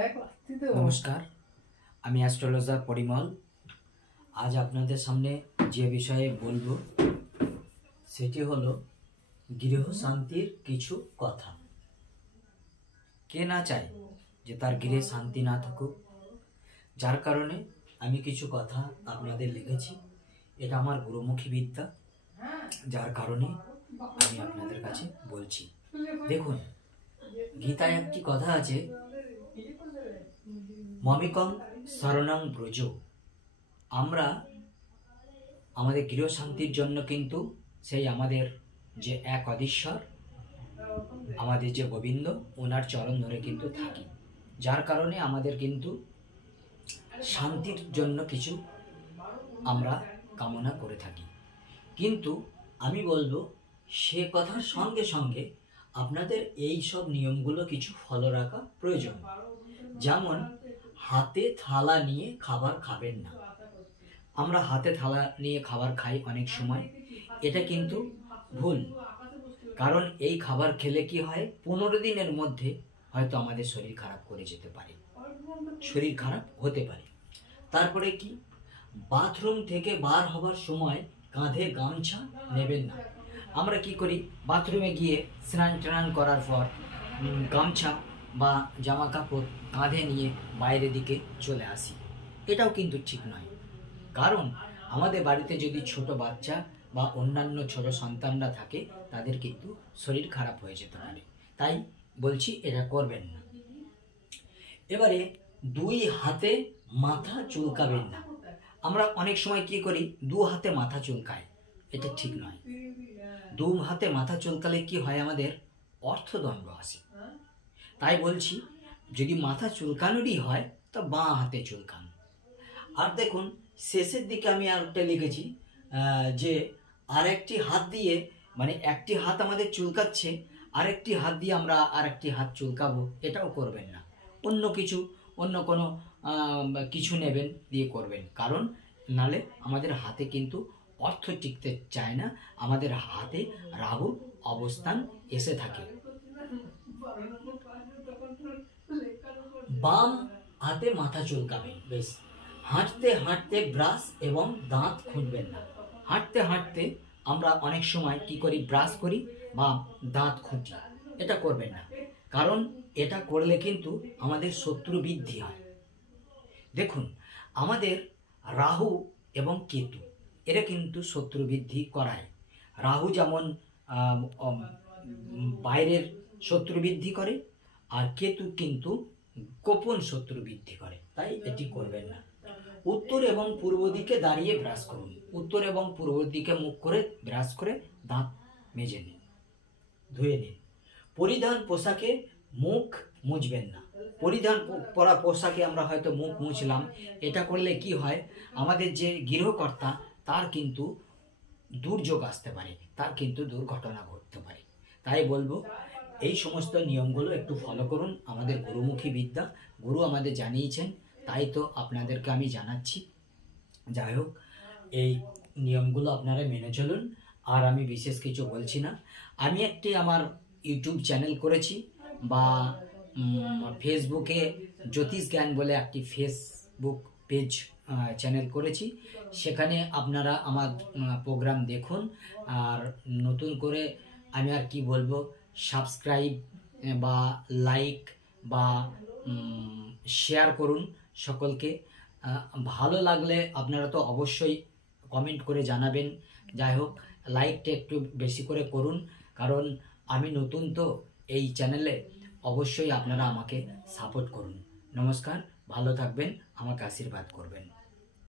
নমস্কার, আমি অ্যাস্ট্রোলজার পরিমল। আজ আপনাদের সামনে যে বিষয়ে বলবো সেটি হলো গৃহ শান্তির কিছু কথা। কে না চায় যে তার গৃহে শান্তি না থাকুক? যার কারণে আমি কিছু কথা আপনাদের লিখেছি। এটা আমার গুরুমুখী বিদ্যা, যার কারণে আমি আপনাদের কাছে বলছি। দেখুন, গীতায় একটি কথা আছে, মমিকং শরণং ব্রজ। আমরা আমাদের গৃহ শান্তির জন্য কিন্তু সেই আমাদের যে এক অধীশ্বর, আমাদের যে গোবিন্দ, ওনার চরণ ধরে কিন্তু থাকি। যার কারণে আমাদের কিন্তু শান্তির জন্য কিছু আমরা কামনা করে থাকি। কিন্তু আমি বলবো সে কথার সঙ্গে সঙ্গে আপনাদের এই সব নিয়মগুলো কিছু ফলো রাখা প্রয়োজন। যেমন হাতে থালা নিয়ে খাবার খাবেন না। আমরা হাতে থালা নিয়ে খাবার খাই অনেক সময়, এটা কিন্তু ভুল। কারণ এই খাবার খেলে কি হয়, 15 দিনের মধ্যে হয়তো আমাদের শরীর খারাপ করে যেতে পারে, শরীর খারাপ হতে পারে। তারপরে কি, বাথরুম থেকে বার হবার সময় কাঁধে গামছা নেবেন না। আমরা কি করি, বাথরুমে গিয়ে স্নান টান করার পর গামছা বা জামা কাপড় কাঁধে নিয়ে বাইরের দিকে চলে আসি। এটাও কিন্তু ঠিক নয়। কারণ আমাদের বাড়িতে যদি ছোট বাচ্চা বা অন্যান্য ছোট সন্তানরা থাকে, তাদের কিন্তু শরীর খারাপ হয়ে যেতে পারে। তাই বলছি এটা করবেন না। এবারে দুই হাতে মাথা চুলকাবেন না। আমরা অনেক সময় কি করি, দু হাতে মাথা চুলকাই, এটা ঠিক নয়। দু হাতে মাথা চুলকালে কি হয়, আমাদের অর্থদণ্ড আসে। তাই বলছি, যদি মাথা চুলকানোরই হয় তা বাঁ হাতে চুলকান। আর দেখুন, শেষের দিকে আমি আরেকটা লিখেছি যে আরেকটি হাত দিয়ে, মানে একটি হাত আমাদের চুলকাচ্ছে, আরেকটি হাত দিয়ে আমরা আরেকটি হাত চুলকাবো, এটাও করবেন না। অন্য কোনো কিছু নেবেন, দিয়ে করবেন। কারণ নালে আমাদের হাতে কিন্তু অর্থ টিকতে চায় না, আমাদের হাতে রাহু অবস্থান এসে থাকে। বাম হাতে মাথা চুলকাবেন, বেশ। হাঁটতে হাঁটতে ব্রাশ এবং দাঁত খুঁটবেন না। হাঁটতে হাঁটতে আমরা অনেক সময় কি করি, ব্রাশ করি বা দাঁত খুঁটি, এটা করবেন না। কারণ এটা করলে কিন্তু আমাদের শত্রু বৃদ্ধি হয়। দেখুন, আমাদের রাহু এবং কেতু এরা কিন্তু শত্রু বৃদ্ধি করায়। রাহু যেমন বাইরের শত্রু বৃদ্ধি করে, আর কেতু কিন্তু গোপন শত্রু বৃদ্ধি করে। তাই এটি করবেন না। উত্তর এবং পূর্ব দিকে দাঁড়িয়ে ব্রাশ করুন। উত্তর এবং পূর্ব দিকে মুখ করে ব্রাশ করে দাঁত মেজে নিন, ধুয়ে নিন। পরিধান পোশাকে মুখ মুছবেন না। পরিধান করা পোশাকে আমরা হয়তো মুখ মুছলাম, এটা করলে কি হয়, আমাদের যে গৃহকর্তা তার কিন্তু দুর্যোগ আসতে পারে, তার কিন্তু দুর্ঘটনা ঘটতে পারে। তাই বলবো এই সমস্ত নিয়মগুলো একটু ফলো করুন। আমাদের গুরুমুখী বিদ্যা, গুরু আমাদের জানিয়েছেন, তাই তো আপনাদেরকে আমি জানাচ্ছি। যাই হোক, এই নিয়মগুলো আপনারা মেনে চলুন। আর আমি বিশেষ কিছু বলছি না। আমি একটি আমার ইউটিউব চ্যানেল করেছি, বা ফেসবুকে জ্যোতিষ জ্ঞান বলে একটি ফেসবুক পেজ চ্যানেল করেছি। সেখানে আপনারা আমার প্রোগ্রাম দেখুন। আর নতুন করে আমি আর কি বলবো, সাবস্ক্রাইব বা লাইক বা শেয়ার করুন সকলকে। ভালো লাগলে আপনারা তো অবশ্যই কমেন্ট করে জানাবেন। যাই হোক, লাইকটা একটু বেশি করে করুন, কারণ আমি নতুন তো এই চ্যানেলে। অবশ্যই আপনারা আমাকে সাপোর্ট করুন। নমস্কার, ভালো থাকবেন, আমাকে আশীর্বাদ করবেন।